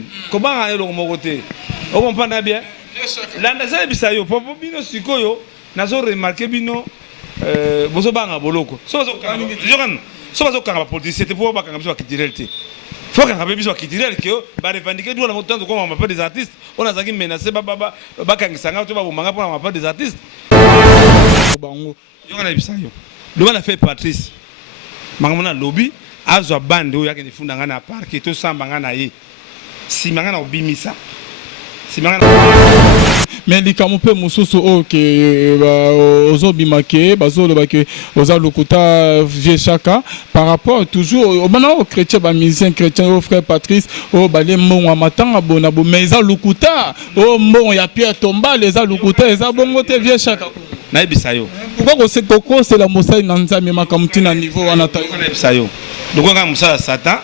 machine. Comment on est mon côté? On comprend bien? L'andazé bisayo, popo bino sikoyo, nazo remarqué bino, bozo banga boloko. So bazo kanga politicien, c'était pour bakanga biso kitirelté. Faut qu'on rappelle biso kitirel que ba revendiquer tout la montant de comment on m'appelle des artistes. On a zaki menacé bakanga sanga tu ba bomanga pour m'appeler des artistes. Bango, yo kana bisayo. Le bana fait Patrice. Mangamona lobby azwa bande oyo yake difunda ngana na parc to samba ngana ye. Si mangana obimisa. Mais les camopé mususu ok ozobimake bazoloba ke oza lokuta vieux chaka par rapport toujours au bana au chrétien ba musicien chrétien au frère Patrice au balé mbongo matanga bona bo mais za lokuta au mbongo ya Pierre Tomba les za lokuta eza bongo te vieux chaka na bisayo pourquoi c'est koko c'est la mosai na nzambe makamti na niveau wana ta na bisayo donc nga musa Satan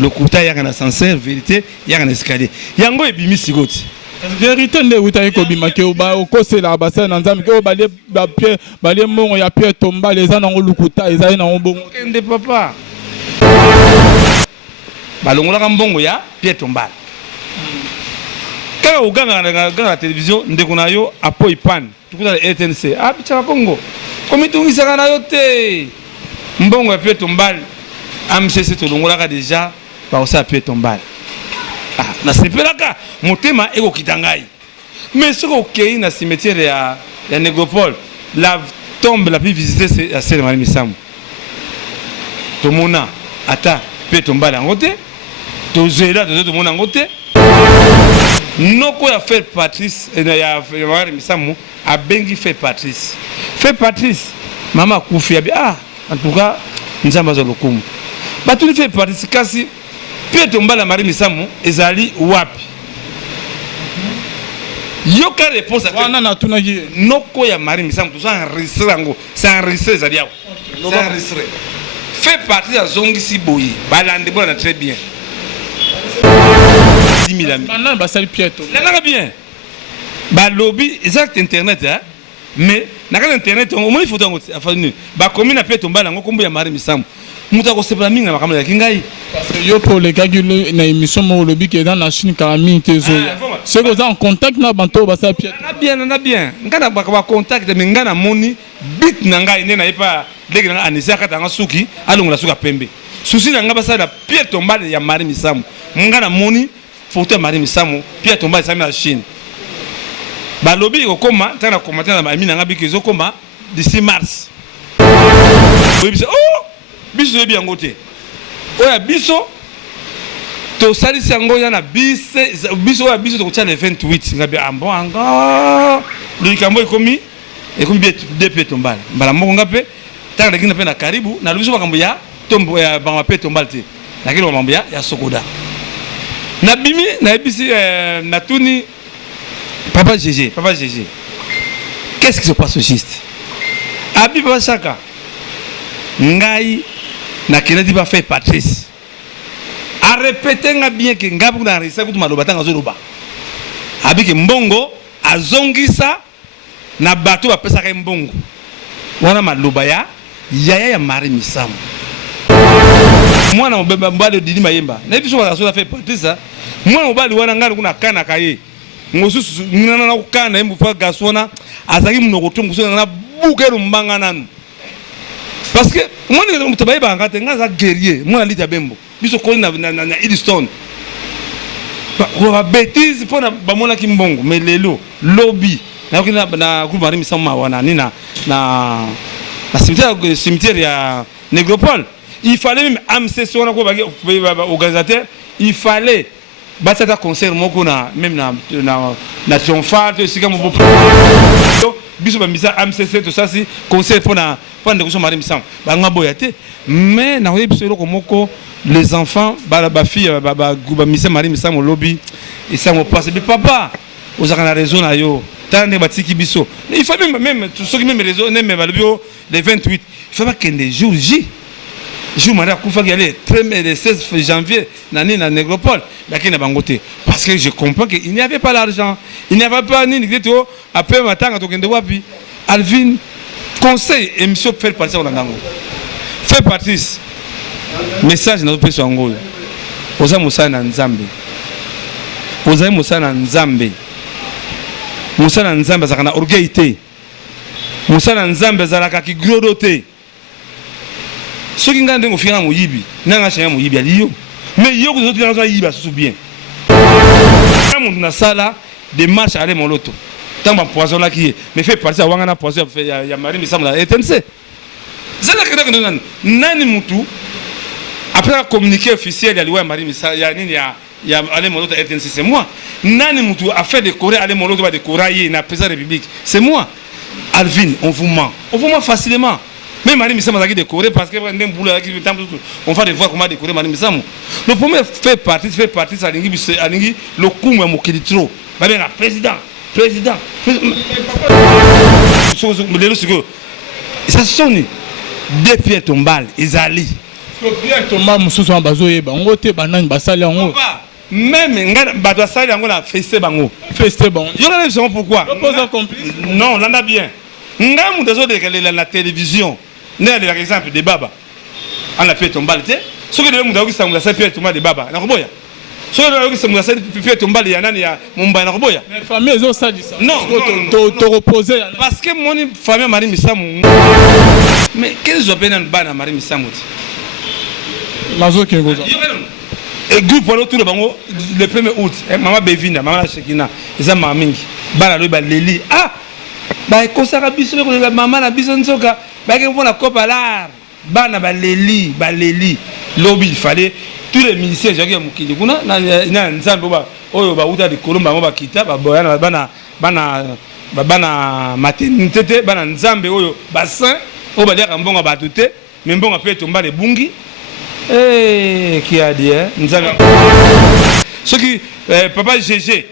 le kuta yaka na sincère vérité yaka na escalier yango ebimi sigoti vérité nde uta ko bimake ba ko c'est la basa na nzambe ko balé ba Pierre balé mbongo ya Pierre Tomba les za na lukuta eza na mbongo kende papa balongola ka mbongo ya Pierre Tomba kaka uganga na télévision ndeko na yo apo ipan tukuta RTNC abicha Kongo komitungisa kana yo te mbongo ya Pierre Tomba amcc tolongola ka déjà ba osa Pierre Tomba na sepelaka motema eko kitangai mais ce qu'on na cimetière ya Négropole la tombe la plus visitée c'est la Sele Marie Misambo tomona ata Pierre Tomba la ngote tozela tomona ngote noko ya faire Patrice ya Marie Misambo a bengi faire Patrice mama kufi ya en tout cas nzamba za lokumu batuli fait Patrice kasi Pierre Tomba la Marie Misambo ezali wapi yoka réponse à wana na tunaki noko ya Marie Misambo tout ça enregistré ngo c'est enregistré ezali yawo c'est enregistré fait partie ya zongi si boyi balande bona très bien 10 000 amis maintenant ba sali Pierre Tomba nanga bien ba lobby exact internet hein mais na ka internet on moni photo ngo afani ba komi na Pierre Tomba ngo kombo ya Marie Misambo muta ko sepela minga makamela kingai parce que yo pour les gars qui na émission mo lobby qui est dans la Chine karami tezo c'est que en contact na banto ba sa Pierre na bien ngana ba contact mais ngana moni bit na ngai ne na ipa leki na anisa kata nga suki alongola suka pembe susi na ngaba sa na Pierre Tomba ya Marie Misambo ngana moni photo ya Marie Misambo Pierre Tomba sa na Chine ba lobby ko koma tana commentaire na mina ngabi kezo koma d'ici mars oui oh biso yebi yango te oya biso to salisi yango yana biso oya biso to le 28 ngabi ambo anga le kambo ekomi bien Pierre Tomba mbala moko ngape tanga lekina pe na karibu na biso bakambo ya tombo ya banga Pierre Tomba te na kilo mambo ya sokoda na bimi na ebisi na tuni papa GG qu'est-ce qui se passe au juste abi papa Chaka ngai na kenedi ba fait Patrice a répété nga bien que ngabu na risa kutu maloba tanga zoloba abi ke mbongo azongisa na bato ba pesa ka mbongo wana maloba ya Marie Misambo mwana mobemba mbale didi mayemba na biso ba so fait Patrice mwana mobali wana ngana kuna kana kaye ngosusu ngana na kana embu fa gasona azaki munoko tungu so na bukero mbanga nanu parce que moi ne tabaye ba ngate ngaza guerrier moi lita bembo biso ko na Edstone ba bêtise pona ba mona kimbongo mais lelo lobby na kina na groupe Marie Misambo wana ni na cimetière ya Négropole il fallait même AMCC on a ko ba organisateur il fallait batata concert moko na même na triomphal sika mo biso ba misa AMCC to ça si concert pona ndeko so Marie Misambo ba ngaboya te mais na biso eloko moko les enfants ba fille ba misa Marie Misambo lobby et ça me passe mais papa aux a raison na yo tande batiki biso il faut même ceux qui même raison même ba lobby les 28 il faut pas que des jours J jour Marie Koufa qui allait le 16 janvier na Négropole lakini na bangote parce que je comprends que il n'y avait pas l'argent il n'y avait pas ni nigreto après matanga to kende wapi Alvin conseil émission faire partie on ngango faire partie message na peso ngolo oza mosala na nzambe ozali mosala na nzambe mosala na nzambe azalaka na orgueil te mosala na nzambe azalaka kigrodo te soki ngai ndenge ofika na moyibi nanga changa moyibi ali yo mais yo kozoti nanga yiba susu bien na muntu nasala démarche ale moloto ntango bapoisonaki ye mais fait partie awanga na poison ya Marie Misambo na ETNC zala kedaka nani mutu après la communiqué officiel ya liwa ya Marie Misambo ya nini ya ale moloto ETNC c'est moi nani mutu a fait décorer ale moloto ba décorer na président république c'est moi Alvin on vous ment facilement même Marie Misambo a décoré parce que on va voir comment décorer Marie Misambo le premier fait partie ça alingi le kumu ya mokili trop ba bien président lelo siko ça sonne depuis tombal ezali bien tomba mususu en bazoyeba ngo te banani basali yango même ngana bato asali yango na feste bango yo na raison pourquoi non landa bien nga mu dazo de la télévision ne la exemple de baba on a fait tombal te ce que de mu dazo sangu sa fait tombal de baba na koboya so que sangu sa fait tombal ya nani ya mumba na koboya mais famille ezo sali ça non to reposer parce que mon famille Marie Misambo mais qu'est-ce que je bana Marie Misambo mazo kengoza et groupe wala tout le bango le 1er août maman Bevinda maman Shekina eza mamingi bana lo ba leli ba kosaka biso ko la maman na biso nzoka ba ke mpona copa l'art bana ba leli lobby il fallait tous les ministères jaki ya mukili kuna na nzambe ba oyo ba uta de kolomba ngo ba kita ba boyana bana maternité bana nzambe oyo bassin o ba liaka mbonga batute mais mbonga pe tomba le bungi qui a dit nzambe ce qui papa GG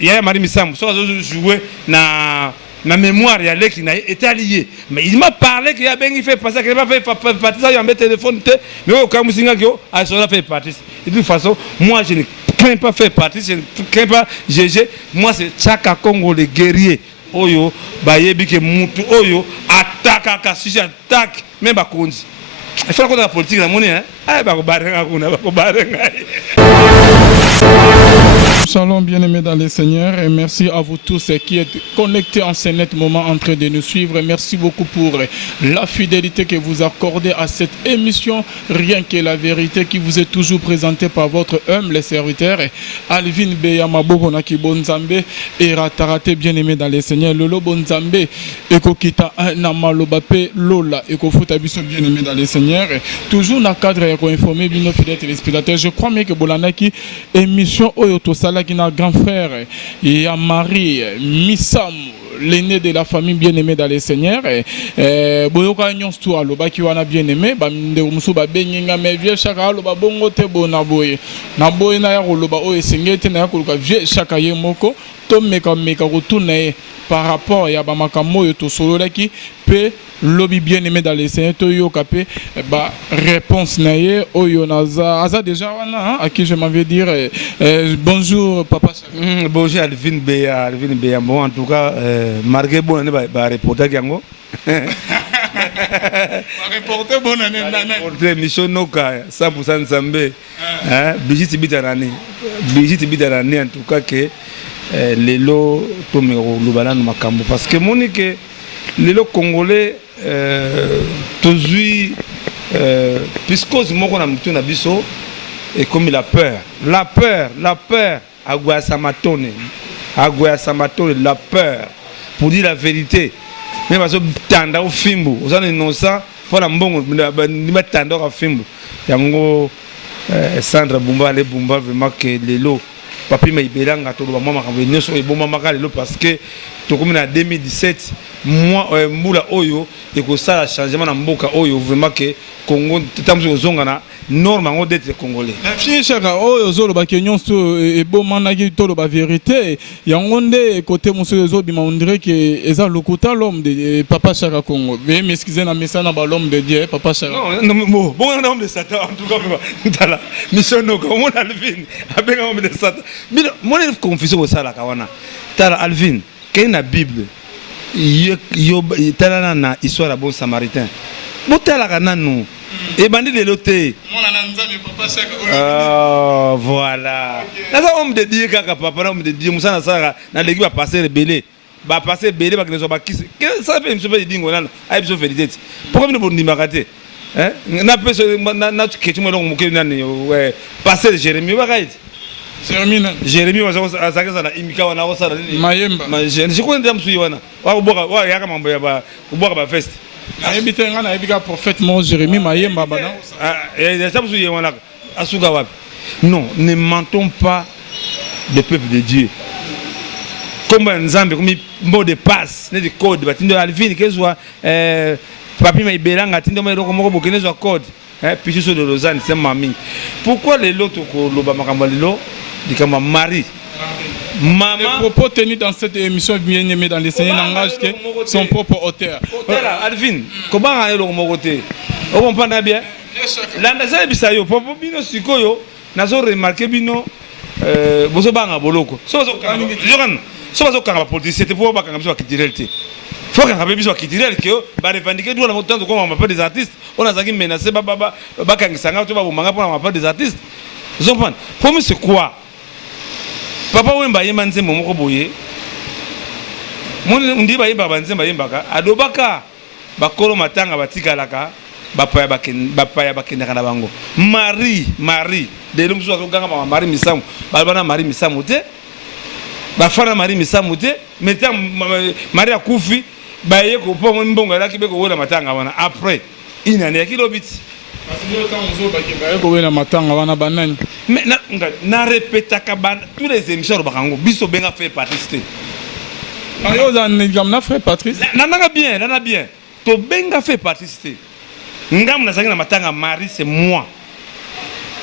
il y a Marie Misambo so jouer na mémoire ya Lex na était allié mais il m'a parlé qu'il a bien fait passer qu'il va faire partie ça il a téléphone mais au cas où singa que a ça fait partie de toute façon moi je ne crains pas faire partie je ne crains pas GG moi c'est Chaka Congo le guerrier oyo bayebi ke mutu oyo attaque sujet attaque même ba konzi il faut que la politique la monnaie ba ko barenga kuna ba ko barenga. Shalom bien-aimés dans les Seigneurs et merci à vous tous qui êtes connectés en ce net moment en train de nous suivre. Merci beaucoup pour la fidélité que vous accordez à cette émission Rien que la vérité qui vous est toujours présentée par votre humble serviteur Alvin Beyamaboko Naki Bonzambe et Ratarate bien-aimés dans les Seigneurs Lolo Bonzambe Eko Kita Namalobape Lola Eko Futabiso bien-aimés dans les Seigneurs toujours dans le cadre Eko informé bien fidèles téléspectateurs. Je crois bien que Bolanaki émission Oyoto Sala qui n'a grand frère et à Marie Misambo l'aîné de la famille bien-aimée dans les Seigneurs boyoka nyonso aloba ki wana bien-aimé baminde musu ba benginga mais vieux chaka aloba bongo te bona boye na boye na ya koloba o esengete na ya koluka vieux chaka ye moko to meka kotuna par rapport ya ba makambo yo to sololaki pe lobby bien-aimé dans les Seigneurs to yo kapé ba réponse na ye oyo naza aza déjà wana à qui je m'avais dire bonjour papa bonjour Alvin Beya bon en tout cas marqué bon ne ba reporter yango reporter bon année reporter mission noka 100% Nzambe Brigitte Bitarani en tout cas que lelo tomero lubala no makambo parce que monique lelo congolais tozui puisque moko na mutu na biso et comme la peur agwa samatone la peur pour dire la vérité mais parce que tanda au fimbo aux innocent pour la mbongo ni matanda au fimbo yango Sandra Bumba le Bumba vraiment que lelo papi maibelanga to ba mama ka nyoso e bomba makale lelo parce que to comme en 2017 moi mbula oyo et que ça a changement na mboka oyo vraiment que Congo tamzo zonga na normalement d'être congolais la fille chaka oyo zolo ba kenyon so e bomana ki to ba vérité yangonde côté monsieur zo bima on dirait que eza lokuta l'homme de papa chaka Congo veuillez m'excuser na message na ba l'homme de Dieu papa chaka non bon on homme de Satan en tout cas tala mission no comme on Alvin avec homme de Satan mais mon confusion au sala kawana tala Alvin qu'il y a une Bible, il y a une histoire de bon samaritain. Botala kana nous Et bandit de l'autre. Voilà. Là, ça, homme de Dieu, papa, homme de Dieu, Moussa Nassara, dans l'équipe va passer rebellé. Va passer rebellé, va que ne soit pas qui. Ça fait une chose de dingue, on a une chose de vérité. Pourquoi nous ne rater? Na question, on passer Jérémie, Jérémie, à ça, Imika, on a ça. Mayemba. Je connais des gens qui ont fest. Non, ne mentons pas le peuple de Dieu. Comme un Zambie, comme un mot de passe, des codes, des Alvin, que ce soit Papi Maïbelanga, des codes, puis sur de Lausanne, c'est mamie. Pourquoi les lots au Lobamakambalilo, dit comme Marie? Maman. Les propos tenus dans cette émission bien aimée dans les Seigneurs n'engagent que son propre auteur. Alvin, comment on a le côté? On comprend bien? L'andasa bisayo, papa bino sikoyo, nazo remarqué bino, bozo banga boloko. So bazo kanga politicien, c'était pour bakanga biso kitirelté. Faut kanga biso kitirel que ba revendiquer tout le monde tant qu'on on m'appelle des artistes, on a zaki menacé baba bakanga sanga tu ba bomanga pour on m'appelle des artistes. Vous comprenez? Pour moi c'est quoi? Papa Wemba yemba nzembo moko boye. Mon ndi ba yemba banzemba yembaka adobaka bakolo matanga batikalaka bapaya bakendaka na bango. Marie de l'homme ganga Marie misamu balbana Marie misamu te bafana Marie misamu te mettez Marie akufi baye ko po mbongo la kibeko wona matanga wana après une année kilobit. Mais na répéta tous les émissions de Bakango biso benga fait participer. Na frère Patrice. Nana bien. To benga fait participer. Ngam na na matanga Marie c'est moi.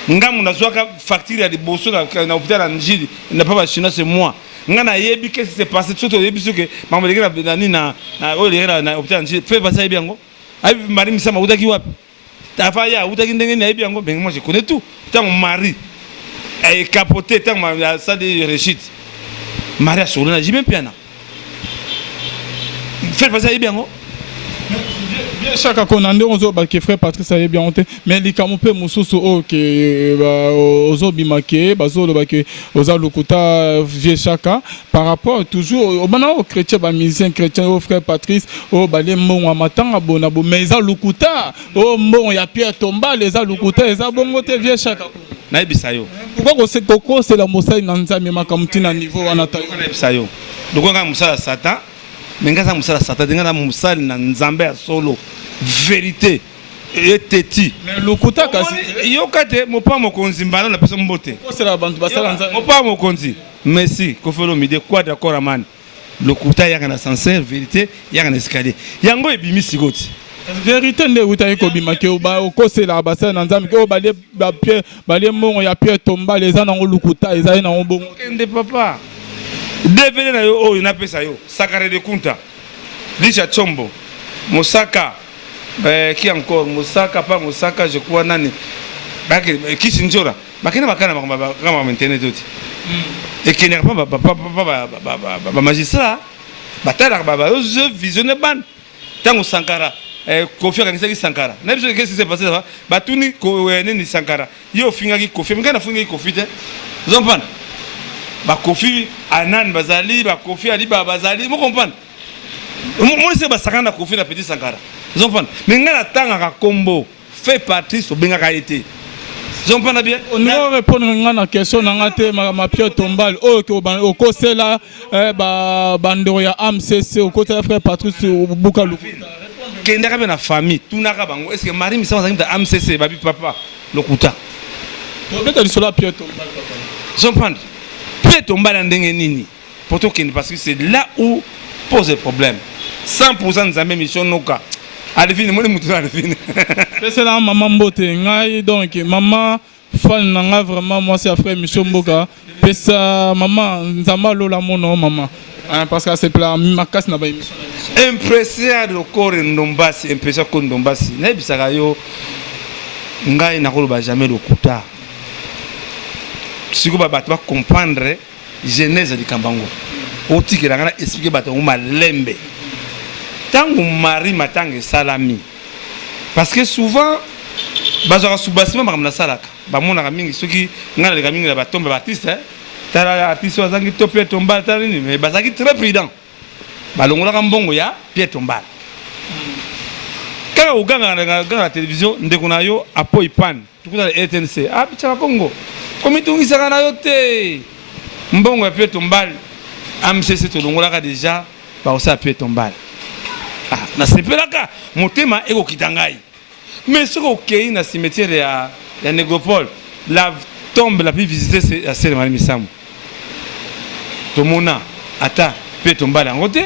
Ngam na zoaka facture ya liboso na hôpital en Njili na papa chinois c'est moi. Ngana yebi qu'est-ce qui s'est passé tout yebi ce que maman na olera na hôpital en Njili fait passer yebi yango. Ay Marie misama utaki wapi? Tafaya utaki ndenge na yebi yango ben moi je connais tout. Tant Marie est capoté tant ça de réussite. Marie a sourire j'ai même piano. Faire passer yebi yango. Chaque konande ozo ba ke frère Patrice aye bien honte mais li kamope mususu o ke ozo bimake bazo lo ba ke oza lokuta vie chaka par rapport toujours au bana au chrétien ba musicien chrétien au frère Patrice o ba le mbongo matanga bona bo mais za lokuta o mbongo ya Pierre Tomba les za lokuta eza bongo te vie chaka na bisayo pourquoi c'est koko c'est la mosai na nzambe makamtina niveau wana tayo na bisayo donc nga musala satan mengaza musala satan denga musala na nzambe solo vérité et teti mais lokuta kasi yokate mopa mokonzi mbala na pesa mbote c'est la bande basala nzambe mopa mokonzi merci kofelo mide quoi d'accord aman lokuta yaka na sincère vérité yaka na escalier yango ebimi sigoti vérité nde utaye ko bimake ba okosela basala nzambe ko bale ba Pierre bale mongo ya Pierre Tomba les ana lokuta ezali na bongo kende papa devele na yo oyo na pesa yo sakare de kunta Licha Chombo Mosaka qui encore Mosaka pas Mosaka je crois nani qui sinjora bakena bakana kama maintenir tout et qui n'est pas magistrat batala baba je visionner ban tango Sankara Kofi akanisaki Sankara na biso qu'est-ce qui s'est passé là batuni ko nini Sankara yo fingaki Kofi mengana fingaki Kofi te zompana ba Kofi anan bazali ba Kofi ali bazali mo comprendre moi c'est ba sakana Kofi na petit Sankara zompana mengana tanga ka kombo fait partie so benga ka été zompana bien on va répondre ngana question na te ma Pierre Tombal o ko sela ba bando ya AMCC o ko ta frère Patrice Buka Lokuta kenda ka na famille tunaka bango est-ce que Marie misama zangi da AMCC babi papa Lokuta to beta di sola Pierre Tombal papa zompana Pierre Tombal ndenge nini poto kende parce que c'est là où pose le problème 100% de la même mission noka Alvin moi mutu Alvin c'est là maman mbote ngai donc maman fan nanga vraiment moi c'est frère mission mboka pesa maman nzamba lola mono maman parce que c'est pla makas na ba émission impression de corps ndombasi impression ko ndombasi na bisaka yo ngai na koloba jamais Lokuta siko ba bato ba comprendre genèse du Kambango otiki la ngana expliquer bato ngoma lembe tangu Marie matanga salami parce que souvent bazwaka subasima makambo nasalaka bamonaka mingi soki ngai naleka mingi na batombe baartiste tala artiste azangi to Pierre Tombala tala nini mais bazalaki très prudent balongolaka mbongo ya Pierre Tombala kaka oganga na télévision ndeko na yo apo ipane tukuta na RTNC bichaka Congo komitungisaka na yo te mbongo ya Pierre Tombala AMCC tolongolaka déjà baosala Pierre Tombala nasepelaka motema ekokita ngai mais soki okei na cimetière ya Négropole la tombe la plus visitée c'est la Sœur Marie Misambo tomona ata Pierre Tombala yango te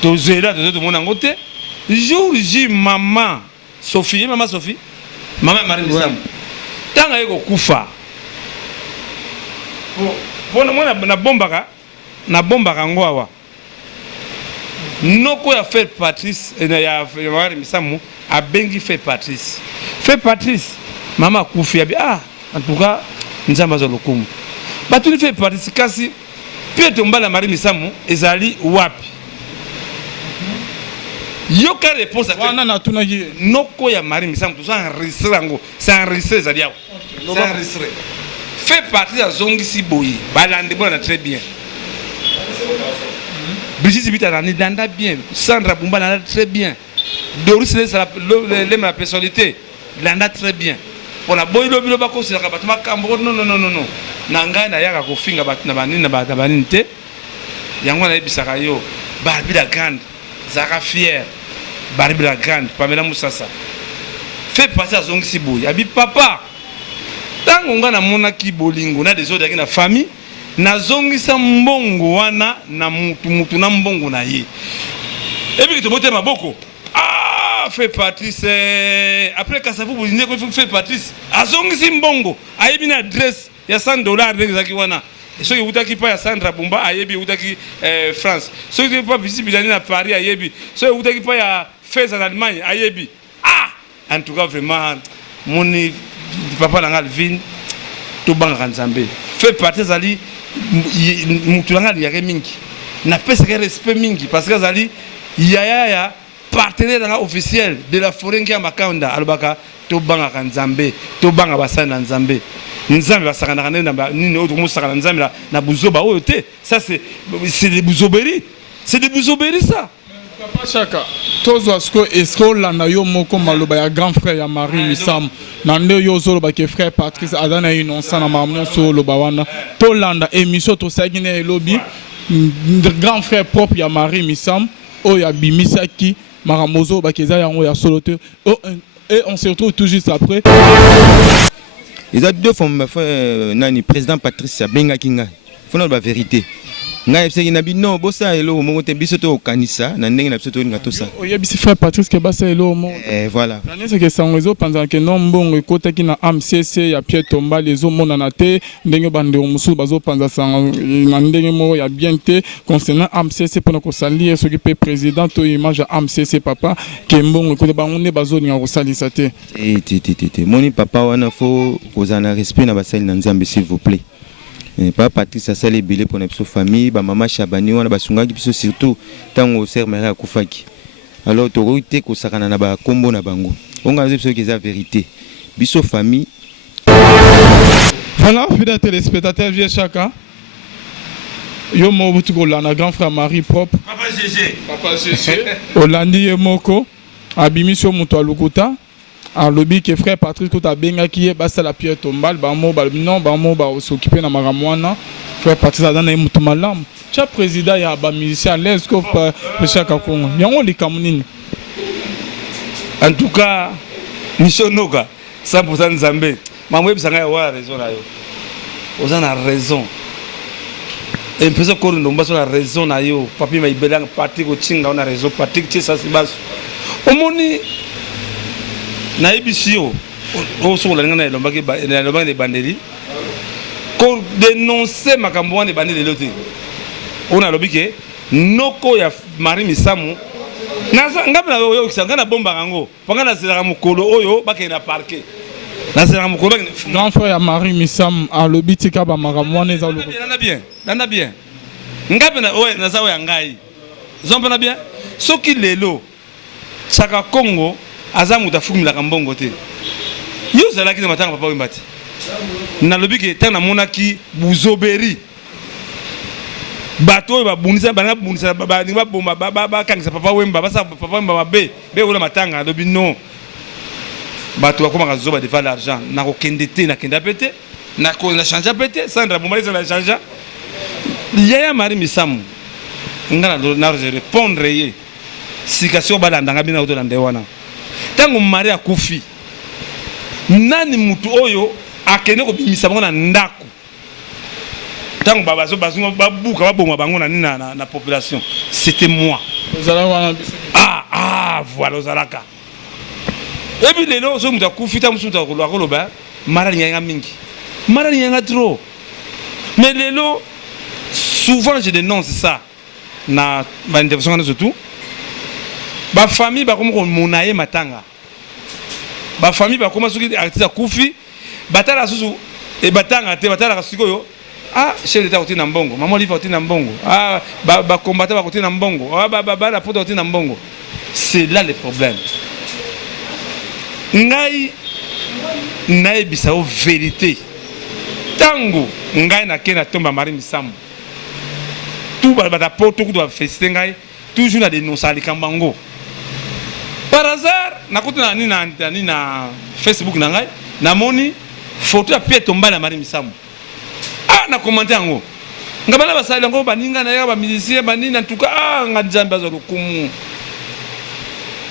tozela tomona yango te jour J maman Sophie maman Marie Misambo tanga ekokufa pona mwana na bombaka ngo awa noko ya Frère Patrice ya Marie Misambo abengi Frère Patrice mama kufi ya en tout cas nzamba za lokumu batuni Frère Patrice kasi Pierre Tombala Marie Misambo ezali wapi yoka réponse à wana na tunaki noko ya Marie Misambo tout ça enregistré yango c'est enregistré ezali yawo c'est enregistré Frère Patrice azongisi boyi balande bona très bien Brigitte Bita landa bien Sandra Bumba landa très bien Doris l'aime la personnalité landa très bien pour la boy lobby loba ko sera batuma kambo non nanga na yaka ko finga batna banini te yango na ebisaka yo Barbie la grande Zara fière Barbie la grande Pamela Musasa fait passer à zongi siboy abi papa tango nga na mona ki bolingo na des autres na famille na zongisa mbongo wana na mutu na mbongo na ye ebi ki tobote maboko Frère Patrice après Kasavu bolinze ko Frère Patrice azongisi mbongo ayebi na adresse ya $100 ndezaki wana soki utaki pa ya Sandra Bumba ayebi utaki France soki pa bisi bilani na Paris ayebi soki utaki pa ya Fez en Allemagne ayebi en tout cas vraiment moni papa na Alvin to banga Nzambe Frère Patrice ali mutu na ya mingi na pesa ke respect mingi parce que azali ya partenaire officiel de la forêt qui a Makanda albaka to banga Nzambe to banga basana Nzambe Nzambe basakana na nini autre musakana Nzambe na buzoba oyote ça c'est des bouzoberies ça papa Chaka tozo asko esko la na yo moko maloba ya grand frère ya Marie Misambo na nde yo zolo ba ke Frère Patrice adana inonsa na mamno so loba wana to landa émission to sagine lobby grand frère propre ya Marie Misambo o ya bimisaki Maramozo bakeza yango ya solote et on se retrouve tout juste après. Ils ont deux femmes nani président Patrice Benga Kinga. Faut la vérité. Nga epse inabi non bossa elo mo te biso to kanisa na ndenge na biso to ngato ça. O yebisi Frère Patrice ke basa elo mo. Voilà. Nani c'est que sangozo pendant que non mbongo ekota ki na AMCC ya Pierre Tombala les mona na te ndenge bande musu bazo panza sang na ndenge mo ya bien te concernant AMCC pour ko salir ce qui peut président to image AMCC papa ke mbongo ekota bangonde bazo ninga ko salisa te. Moni papa wana fo kozana respect na basali na Nzambe s'il vous plaît. Pas Patrice a salé bilé pour notre famille, ba maman Chabani wana basunga ki biso surtout tango Sœur Marie akufaki. Alors torité ko sakana na ba kombo na bango. On a biso ki za vérité. Biso famille. Voilà, fidèles téléspectateurs, vieux Chaka. Yo mo butuko la na grand frère Marie propre. Papa GG. Olandi Moko abimisho muto alukuta. En lobby que Frère Patrice Kota Benga qui est basta la Pierre Tombala bamo non bamo ba s'occuper na maramwana Frère Patrice adana mutu malam cha président ya ba musicien l'aise ko Chaka Kongo yango likamunini en tout cas mishonoka 100% Nzambe mamwe bisanga ya wa raison na yo ozana raison et mpesa ko ndomba so na raison na yo papi maibelanga Patrick Ochinga on a raison Patrick Chesa Sibasu omoni na ebisio o so la ngana elomba ke elomba de bandeli ko dénoncer makambo wana bandeli lote on a lobike noko ya Marie Misambo naza ngapi na yo kisanga na bomba ngango panga na zela mukolo oyo bakena na parquet na zela mukolo grand frère ya Marie Misambo a lobitika ba makambo wana za loko nana bien ngapi na oyo naza oyo ngai zomba na bien soki lelo Chaka Congo azamu da fumila kambongo te yo yo ozalaki na matanga papa Wemba te nalobi ke ntango namonaki buzoberi bato oyo babundisa balinga babundisa balingi babomba bakangisa papa Wemba basala papa Wemba mabe bekola matanga nalobi non bato bakomaka zoba defa l'argent nakokende te nakende ape te nachange ape te sandra bombalisa na change yaya Marie Misamu nga na répondre ye sika sio balandanga bina otolanda wana ntango mari akufi nani mutu oyo akende kobimisa bango na ndako ntango babuka baboma bango na nini na population c'était moi voilà ozalaka ebi lelo so mutu akufi ta musu mutu akoloba mara linyanga mingi mara linyanga trop mais lelo souvent je dénonce ça na intervention na surtout ba famille ba komo monaye matanga ba famille ba komo soki artiste akufi batala susu e batanga te batala kasikoyo chef d'état côté na mbongo maman lifa côté na mbongo ba combattant ba côté na mbongo ba la poto côté na mbongo c'est là le problème ngai nae bisao vérité tango ngai na kena tomba Marie Misamu tout ba poto ko doit féliciter ngai toujours na dénoncer likambango par hasard nakutana nini na Facebook na ngai namoni photo ya Pierre Tombala Marie Misamu na commenter yango ngabana basali yango baninga na ya ba musicien banini en tout cas nga Nzambe azo lokumu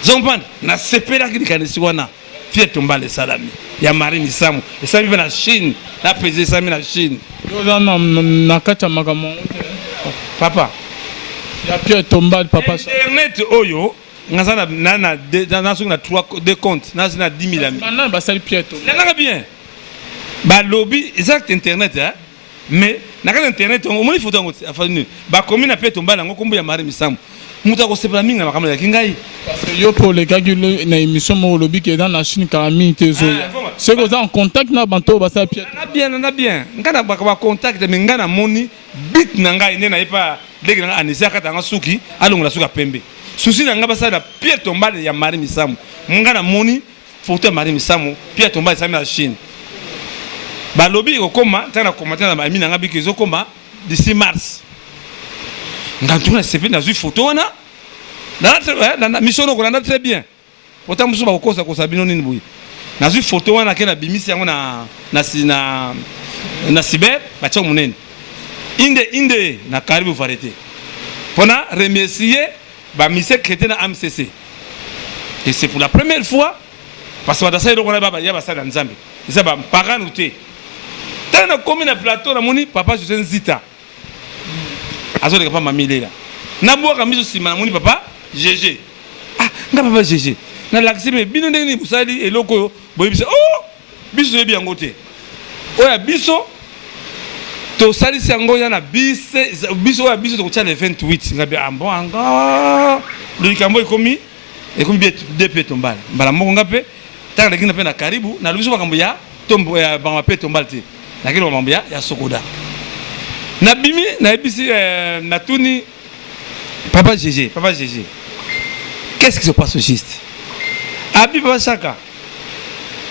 zompanda na sepela kidikanisi wana Pierre Tombala salami ya Marie Misamu esami na Chine na pesé sami na Chine yo na kata makambo papa ya Pierre Tombala papa internet oyo ngazana na sur na 3 comptes na 10 000 amis maintenant basali Pierre Tombala nanga bien ba lobby exact internet hein mais na kata internet on moni photo ngo afani ba komi na Pierre Tombala ngo kombo ya Marie Misamu muta ko sepela minga makambo ya kingai parce que yo pour les gars qui na émission mo lobby qui est dans la Chine karami tezo c'est que en contact na banto basali Pierre na bien ngana ba contact mais ngana moni bit na ngai ne na ipa leki na anisa kata nga suki alongola suka pembe susi na nga basala Pierre Tombala ya Marie Misamu ngana moni photo ya Marie Misamu Pierre Tombala sami na Chine ba lobby ko koma tana commentaire na amina nga bikizo koma d'ici mars ngantuna sepe na zu photo wana na mission ko na très bien pourtant musu ba kokosa ko sabino nini buyi na zu photo wana ke na bimisi yango na cyber ba tsa munene inde na karibu varieté pona remercier ba mise chrétien na MCC et c'est pour la première fois parce que badasa ndo kona baba ya basala Nzambe isa ba parano te tana komi na plateau na moni papa José Nzita azoleka pa mamilela na boka miso sima na moni papa GG nga papa GG na laxime bino ndenge ni busali eloko yo boyibisa biso yebi yango te oya biso to salisi yango yana biso oya biso to kotia le 28 ngabe ambo anga le kambo ekomi bien Pierre Tombala mbala moko ngape tanga ngina pe na karibu na biso bakambo ya tombo ya ba Pierre Tombala te na kilo mambo ya sokoda na bimi na ebisi na tuni papa GG qu'est-ce qui se passe au juste abi papa Chaka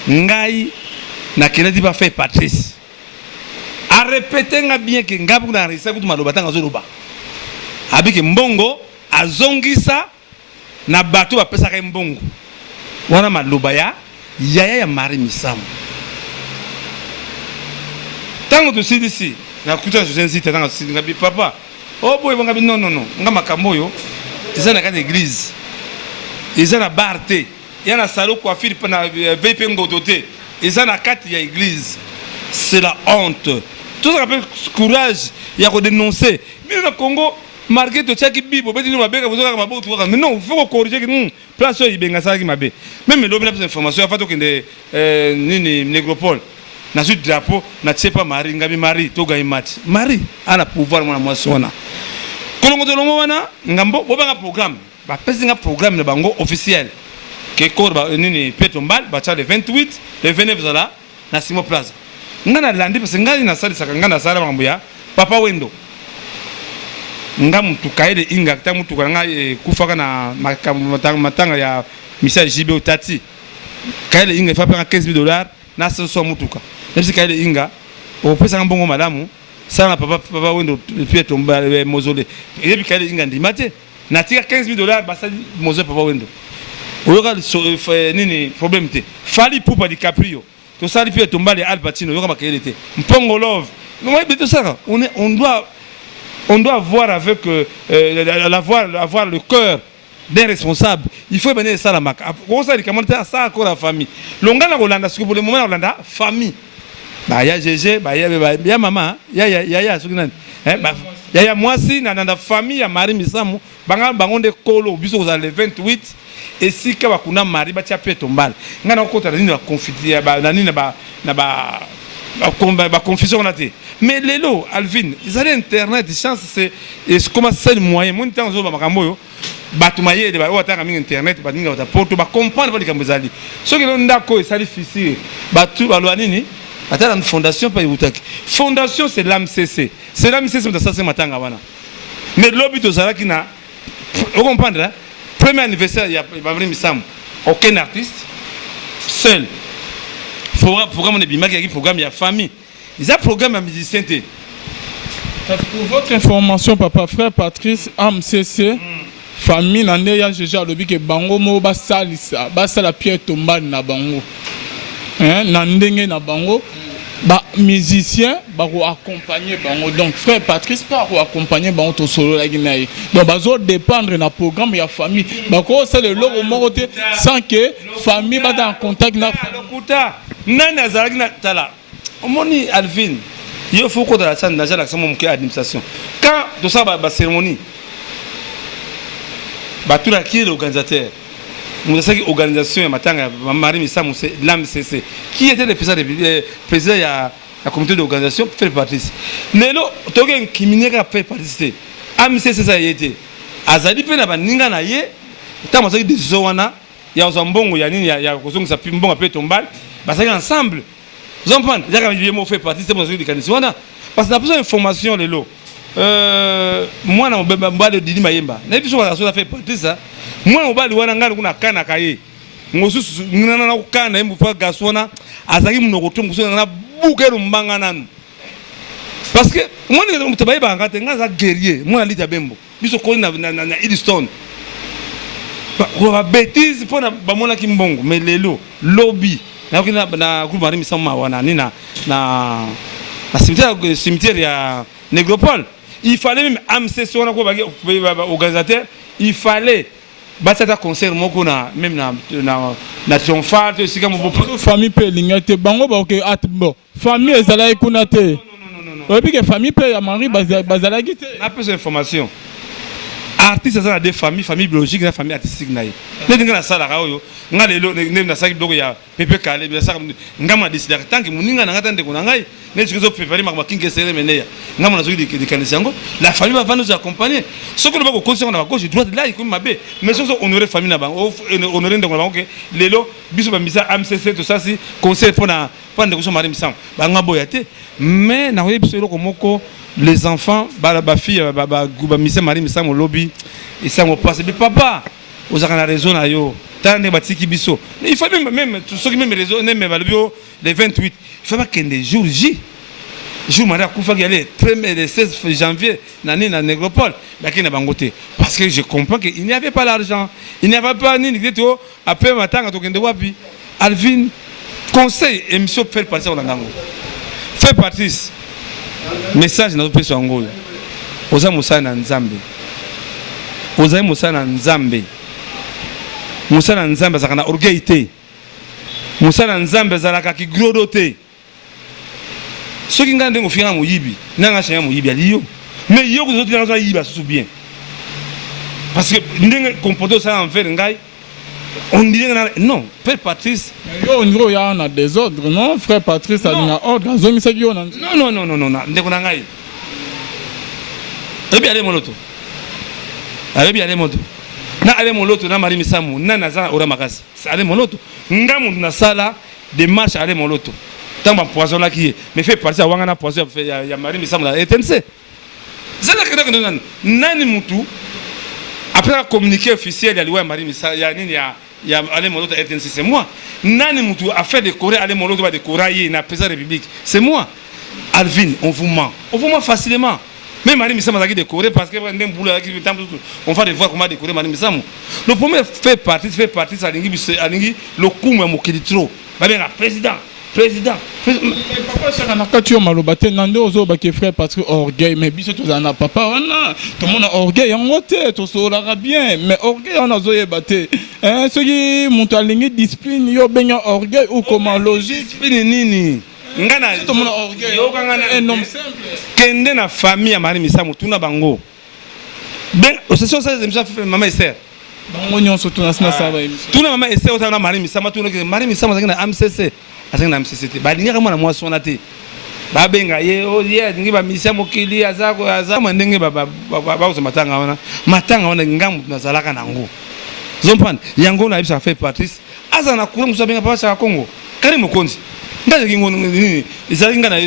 ngai na kenedi ba fait Patrice a répéter nga bien que ngabu na risa kutu maloba tanga zoloba abi ke mbongo azongisa na bato ba pesa ka mbongo wana maloba ya Marie Misamu tango to CDC na kuta José Nzita tanga ngabi papa boy ngabi non nga makambo yo eza na kati église eza na barte yana salo coiffure na VP ngodote eza na kati ya église c'est la honte tout ça appelle courage ya ko dénoncer mais na Congo marqué to chaki bibo beti no mabeka bozoka maboko tuka mais non il faut corriger que place yo ibenga saki mabe même lobi na information afato kende nini négropole na su drapeau na tsepa Marie ngabi Marie to gagne match Marie ana pouvoir mwana mwasona kolongo to longo wana ngambo bobanga programme ba pesinga programme na bango officiel ke korba nini Pierre Tombala ba cha le 28 le 29 zala na Simo Plaza ngana landi parce ngani na sali saka ngana sala mambo ya papa wendo ngam tukaide inga tamu tukanga kufaka na matanga ya misa JB Otati kaile inga fa $15,000 na so mutuka nesi kaile inga opesa mbongo malamu sana papa wendo puis tomba mausolée et puis kaile inga ndimate na tika $15,000 basali mausolée papa wendo oyoka nini problème te fali poupa DiCaprio to sali puis tomba les Al Pacino yoka makele te mpongo love moi tout ça on doit avoir avec avoir le cœur d'un responsable. Il faut mener ça la maca. Comment ça, comment ça encore la famille. L'ongana Rolanda, ce que pour le moment Rolanda, famille. Bah ya GG, bah ya maman, ya ce que nan. Bah ya moi si na la famille ya Marie Misamu, banga bangonde kolo biso za le 28 et si ka bakuna Marie ba tia pe tombal. Ngana ko ta nini ba confiter ba nani na ba confusion na te. Mais lelo Alvin, ils allaient internet, chance c'est comment c'est le moyen. Mon temps zo ba makambo yo. Batumaye de ba otanga mingi internet ba ninga poto ba comprendre ba likambo zali soki lo ndako esali difficile batu balwa nini atala une fondation pa yutaki fondation c'est l'AMCC ça c'est matanga wana mais lobby to zalaki na vous comprendre hein? Premier anniversaire ya Babri Misamu aucun artiste seul programme de bimaki ya programme ya famille ils a programme ya musicien te. Pour votre information papa frère Patrice AMCC famille nande ya jeja lobi ke bango mo basala pierre tombale na bango na ndenge na bango ba musicien ba ko accompagner bango donc frère Patrice pas ko accompagner bango to solo la guinaye donc bazo dépendre na programme ya famille ba ko c'est le logo moko te sans que famille ba en contact na lokuta nani azalaki na tala omoni Alvin il faut ko dans la salle na l'action mon administration quand de ça ba cérémonie Batura qui est l'organisateur. Nous savons l'organisation matanga Marie Misamu c'est l'AMCC. Qui était le président de la comité d'organisation pour faire partie. Lelo togen kimine ka faire participer. AMCC ça y était. Azali pe na baninga na ye. Tama ça des zoana ya ozambongo ya nini ya kozonga sa pimbonga pe tombal. Basaki ensemble. Vous comprenez? Ya ka bien mo faire partie c'est pour ça que kanisi wana. Parce que n'a besoin d'information lelo. Moi na mbale Didi Mayemba na biso wala so fait partie ça moi mbale wana ngana kuna kana kaye ngosusu ngana na kana yembu fa gasona azaki munoko tumbu so na bukero mbanga nanu parce que moi ni mutabaye banga te ngaza guerrier moi ali tabembo biso ko na Edstone ba bêtise pona ba mona kimbongo mais lelo lobby na kina na groupe Marie Misamu wana ni na cimetière ya Négropole. Il fallait même AMCC on a quoi organisateur, il fallait battre concert moko na même na triomphal c'est comme famille pe lingate bango ba OK atbo famille ezala ikuna te non et puis que famille pe ya Marie bazala gite na plus d'information artiste ça des famille biologique na famille artistique na ye les dinga na sala ka oyo nga lelo ne na saki bloko ya pepe kale bien ça ngama décider tant que muninga na ngata ndeko na ngai ne tshikozo préparer ma kinge sere meneya ngama na zoki de kanisi yango la famille va nous accompagner ce que nous va conseiller na gauche droite là il comme mabe mais ce sont honorer famille na bango honorer ndeko na bango que lelo biso ba misa AMCC tout ça si conseil pour ndeko so Marie Misamu ba ngabo ya te mais na biso eloko moko les enfants ba fille ba misa Marie Misamu lobby et ça me passe mais papa aux a raison na yo tande batiki biso il faut même ceux qui même raison même balbio les 28 il faut pas qu'il des jours J jour Maria Koufa qui allait le 16 janvier nani na Négropole mais na bangote parce que je comprends qu'il n'y avait pas l'argent il n'y avait pas ni tout après matin to kende wapi Alvin conseil émission faire partie on ngango faire partie message na pesa ngolo oza musana nzambe oza musana nzambe musana nzambe zakana orgueil te musana nzambe zalaka ki grodo te soki ngande ngo fira moyibi nanga chanya moyibi aliyo mais yo ko zoti nanga yiba sous bien parce que ndenge comporter ça envers ngai on dirait non frère Patrice yo ngiro ya na désordre non frère Patrice a na ordre zomi saki yo na non ndeko na ngai ebi ale moloto ebi ale moto na ale moloto na Marie Misamu na naza ora makasi ale moloto ngamu na sala démarche ale moloto tamba poison là qui mais fait partie wanga na poison ya Marie Misamu la ETNC zala kada nani mutu après la communiqué officiel ya liwa Marie Misamu ya nini il y a allé mon autre RTNC, c'est moi. Nani Moutou a fait décorer, allez mon autre va décorer, il n'a pas République. C'est moi. Alvin, on vous ment facilement. Même Marie Missama a décoré parce que on va voir comment décorer Marie Missama. Le premier fait partie, ça a le coup, mais trop. Président. Papa Chaka tu malobate nando ozo baki frère parce que orgueil mais biso to zana papa wana tout le monde a orgueil en côté to solara bien mais orgueil on a zoye baté hein ce qui monte à ligne discipline yo benya orgueil ou comment logique discipline nini ngana tout le monde a orgueil yo kangana un homme simple kende na famille ya Marie Missama tuna bango ben c'est ça émission maman Esther bango nyonso tuna sina saba émission tuna maman Esther otana Marie Missama tuna Marie Missama zangina MCC azanga na MCC balinga mwana mwasi wana te babenga ye o ye ndingi ba misia mokili azako mandenge ba matanga wana ngamu tunazalaka nango zompana yango na bisa fait Patrice azana kula musabenga papa cha Kongo kari mokonzi ndaje kingo nini izalinga na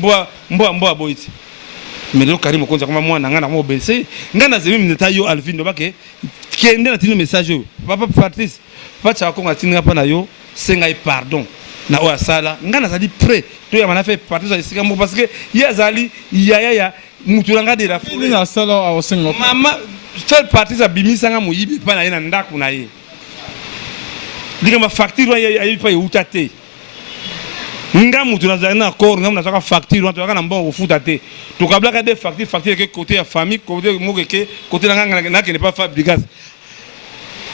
mboa boiti melo kari mokonzi kama mwana ngana mo bese ngana zemi mneta yo Alvin bake kende na tino message yo papa Patrice papa cha Kongo atinga pa na yo sengai pardon na oya sala ngana zali prêt to ya mana fait partie za sika mo parce que ya zali ya mutulanga de la folie na sala a sengo mama fait partie za bimisa nga moyibi pa na ye na ndaku na ye dika ma facture ya pa utate nga mutuna za na accord nga na facture to kana mbongo futa te to kabla ka de facture ke côté ya famille côté mo ke côté na ke ne pas fabrication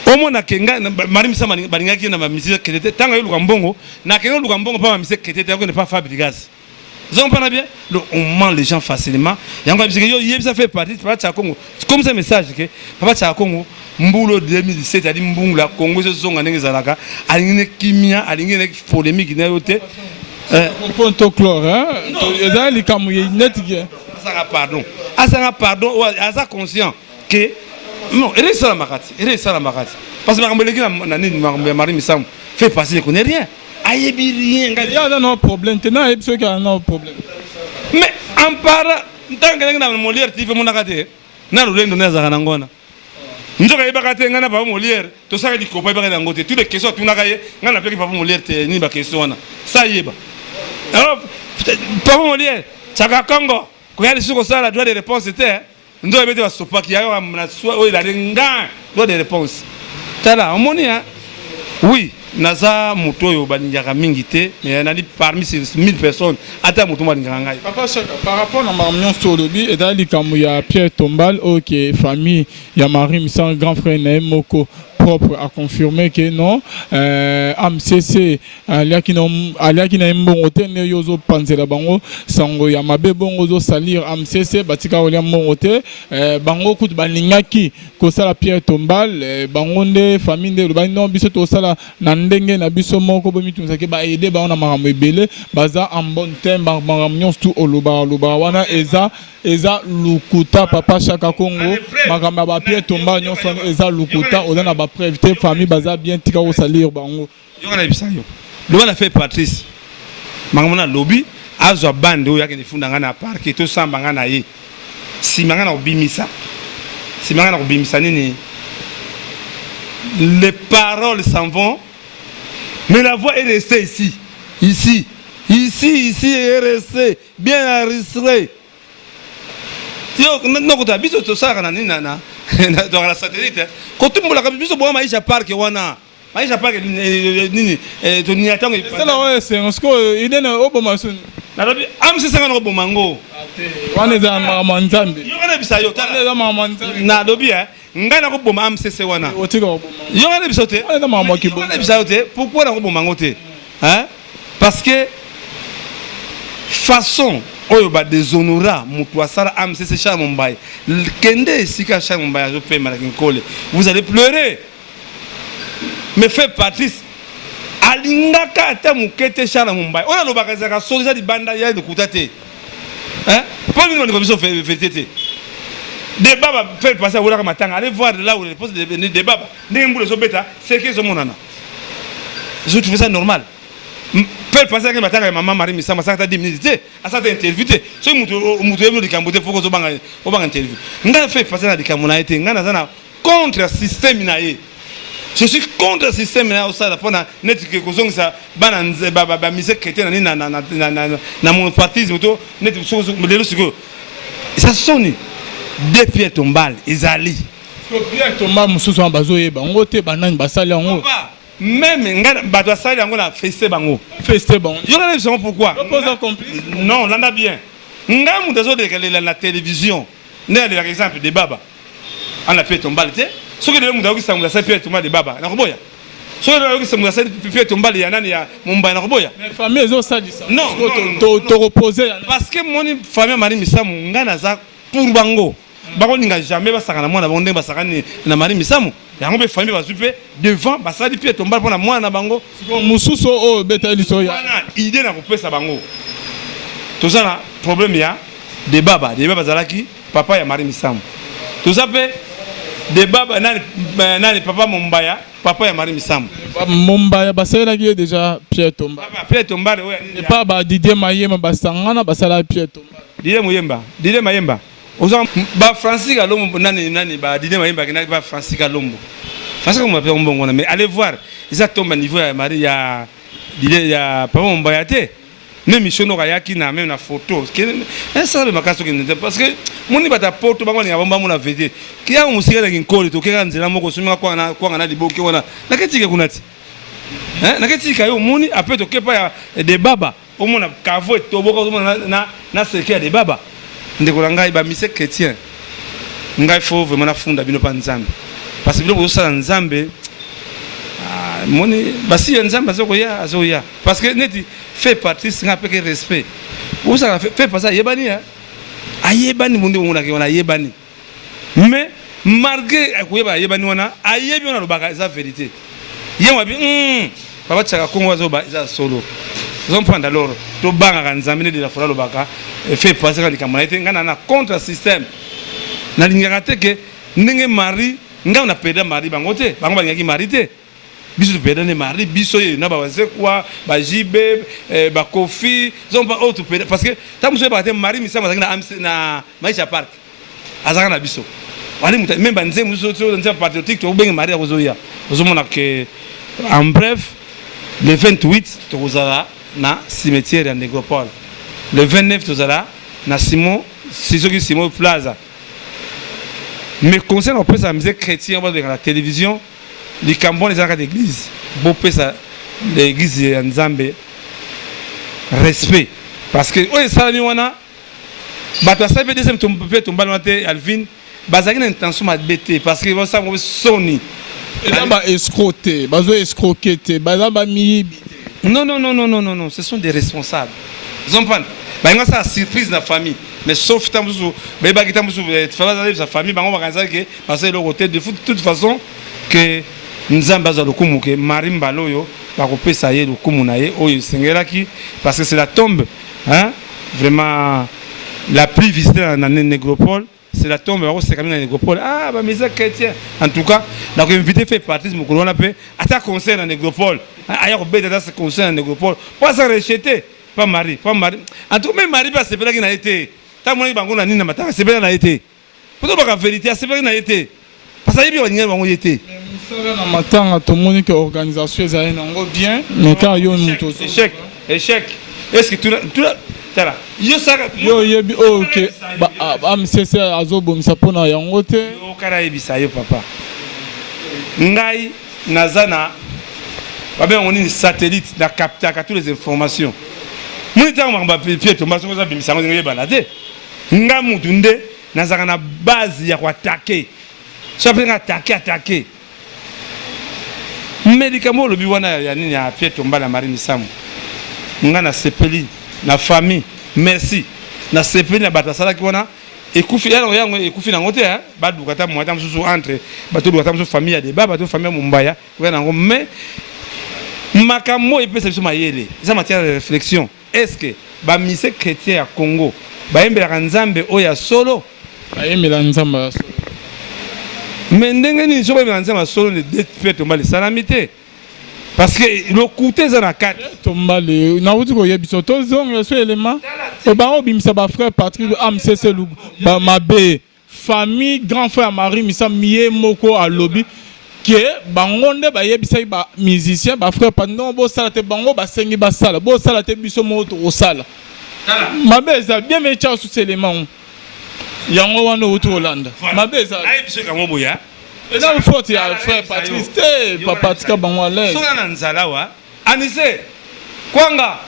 omo na kenga Marie Missama balinga ki na mamisika ketete tanga yuluka mbongo na kenga yuluka mbongo pa mamisika ketete yako ne pas fabrication zon pas bien donc on ment les gens facilement yango bisika yo yebisa fait partie papa cha Kongo comme ça message que papa cha Kongo mbulo 2017 ali mbungu la Kongo zo zonga ndenge zalaka alingine kimia alingine polémique na yote ponto chlore hein ezali kamuye net que asanga pardon asa conscient que non, il est ça la makati. Parce que Marie Missama fait passer qu'on n'est rien. Ayebi rien. Il y a un problème. Tenant il y a un problème. Mais en parlant, tant que nous Molière, tu fais mon akate. Na lulendo na zaka ngona. Njoka ibakate ngana papa Molière, to saka di kopa ibakate ngote. Toutes les questions tu nakaye ngana peki papa Molière te ni ba question na. Ça yeba. Alors papa Molière, chaka Congo, ko yali suko sala droit de réponse était ndo ebete ba sopaki yayo na swa o ila nga droit de réponse tala omoni oui naza moto yo baninjaka mingi te mais nali parmi ces 1000 personnes ata moto baninjaka ngai papa Chaka par rapport na marmion solobi et dali kamu ya Pierre Tombal OK famille ya Marie Missama grand frère na moko propre à confirmer que non AMCC aliaki na mbongo te ne yozo panzela bango sango ya mabe bongo zo salir AMCC batika olia mbongo te bango kutu balingaki ko sala Pierre Tombal bango nde famille nde ba non biso to sala na ndenge na biso moko bo mitunza ke ba aider ba na makambo ebele baza en bon temps makambo tout oloba wana eza lukuta papa Chaka Kongo makambo ba Pierre Tombal nyonso eza lukuta ozana ba prévité famille baza bien tika au salir bango yo na bisayo lo na fait Patrice makamona lobby azwa bande o yake nifunda ngana parke to samba ngana ye si mangana obimisa nini les paroles s'en vont mais la voix est restée ici est restée bien enregistrée yo nokota biso to saka na nini na dans la satellite ko tumbola ka biso bo maisha park wana maisha park nini to ni atango sala wa c'est ngo idena oboma suni na lobi am se sanga no bomango wana za mama nzambe yo kana bisa yo tala za mama nzambe na lobi ngana ko boma am se wana otika oboma yo kana bisa te wana mama kibo kana bisa te pourquoi na ko bomango te hein parce que façon oyo ba déshonora mutu asala AMCC Charles Mumbai kende sika Charles Mumbai azo pe malakinkole vous allez pleurer mais fait Patrice alingaka ata mukete Charles Mumbai ona lo bakazaka solisa di banda ya de kutate hein pas nous on commission fait débat va faire passer wala matanga allez voir là où les postes de débat ndembulo so beta c'est que zo monana je trouve ça normal faire passer que matanga maman Marie Missama ça ta 10 minutes à ça interview so mutu yeblo dikambote foko so banga interview nga fait passer na dikamona été nga na zana contre système na ye Je suis contre le système là aussi la pona net que kozong ça bana ba mise chrétien na monopartisme to net lelo siko ça sonne deux pieds tombales ezali Pierre Thomas mususu en bazoye bango te banani basali yango même nga bato basali yango na feste bango yo kana biso pourquoi non landa bien nga mutu azodekelela na télévision nde par exemple de baba on a fait tombale te soki de mutu akokisangola sa Pierre Thomas de baba nakoboya soki de akokisangola sa Pierre tombale ya nani ya Mumbai nakoboya mais famille ezosalisa non to reposer parce que moni famille Marie Misamu nga naza pour bango bakoninga jamais basakana mwana bango ndenge basakani na Marie Misamu yango be famille bazupe devant basali Pierre tombale pona mwana bango mususu o betali soya wana idée na kopesa bango tozana problème ya de baba zalaki papa ya Marie Misamu tozape de baba nani papa Mumbaya papa ya Marie Misamu Mumbaya basalaki déjà Pierre Tombale Pierre Tombale oya et pas ba Didier Mayemba basangana basala Pierre Tombale Didier Mayemba oza ba Francis Kalombo nani ba Didier Mayemba kinaki ba Francis Kalombo Francis Kalombo mbongo mais allez voir ils tombent à niveau ya Marie ya Didier ya papa Mumbaya te même mission no kayaki na même na photo ça le makaso parce que moni bata poto bango ni abomba mona vete kiya musika na kinkoli to keka nzela moko sumika kwa na liboki wana naketike kunati naketika yo moni après to kepa ya de baba omona kavo to boka omona na seke de baba ndeko ngai ba mise chrétien ngai faut vraiment na funda bino pa nzambe parce que bino bosala nzambe moni basi nzambe azoya parce que neti fait partie singa peke respect vous ça fait pas ça yebani ayebani mundi ngona ke wana yebani mais malgré akuyeba yebani wana ayebi wana lobaka eza vérité yemwa bi baba tsaka kongo azoba eza solo zompanda loro to banga kanzamine de la fola lobaka fait passer ka likamana ite ngana na contre système na lingaka te ke ndenge mari ngana na peda mari bango te bango bangaki mari te biso peda ne mari biso ye na ba wase kwa ba jibe ba kofi zomba auto peda parce que tamuso ba te mari misama na maisha park azaka na biso wali muta même banze muso to nza patriotique to benga mari akozoya ozomona que en bref le 28 tozala na cimetière ya Négropole le 29 tozala na Simon Plaza mais concernant au pesa musée chrétien dans la télévision les cambons les arcades d'église beau pesa l'église ya Nzambe respect parce que oye salami wana bato sabe deuxième tombe tombala te Alvin bazaki na intention ma bête parce que ça mo soni ba escroquer bazo escroquer te bazaba mi non ce sont des responsables ils ont pas ba ça surprise na famille mais sauf tambusu ba ba kitambusu fa sa famille bango bakanza ke parce que le côté de toute façon que Nzamba za lokumu ke marimba loyo ba kopesa ye lokumu na ye oyo sengelaki parce que c'est la tombe hein vraiment la plus visitée dans Négropole c'est la tombe c'est quand même Négropole ba mise chrétien en tout cas donc invité fait partie de mon pe ata concert dans Négropole aya ko beta ce concert dans Négropole pas ça rejeter pas mari en tout cas même mari pas c'est pas qui n'a été ta moni bango na nini na mataka c'est pas na été pour pas la vérité c'est pas na été parce que bien ngel bango été na matanga to moni que organisation ezali nango bien mais quand yo muto échec est-ce que tu tala yo saka yo yebi OK ba amsese azobomisa pona yango te yo kara yebisa yo papa ngai nazana babe on une satellite na capter toutes les informations moni tango ba Pierre Thomas ko za bimisa ngo yebana te nga mutu nde nazaka na base ya ko attaquer chaque attaquer médicament le biwana ya nini ya Pierre Tombale na Marie Misamu nga na sepeli na famille merci na sepeli na batasala ki wana ekufi yango ekufi na ngote hein badu kata mwata msusu entre bato du kata msusu famille ya deba bato famille Mumbaya kwa nango mais makamo epesa biso mayele ça matière de réflexion est-ce que ba mise chrétien ya Congo ba yembela Nzambe oya solo ba yembela Nzambe ya solo mais ndenge ni soba yembela Nzambe solo ne Pierre Tombale salamité parce que le côté za na kati Tombale na wuti ko yebiso to zongo so élément o ba obimisa ba frère Patrick amcc ba mabe famille grand frère Marie Misamu moko alobi que bangonde ba yebisa ba musicien ba frère pendant bo sala te bango ba sengi ba sala bo sala te biso moto o sala mabeza bien mecha sous élément yango wana utu Hollande mabeza ai biso kango boya eza faute ya frère Patrice te papa tika bango à l'aise sona na nzala wa anise kwanga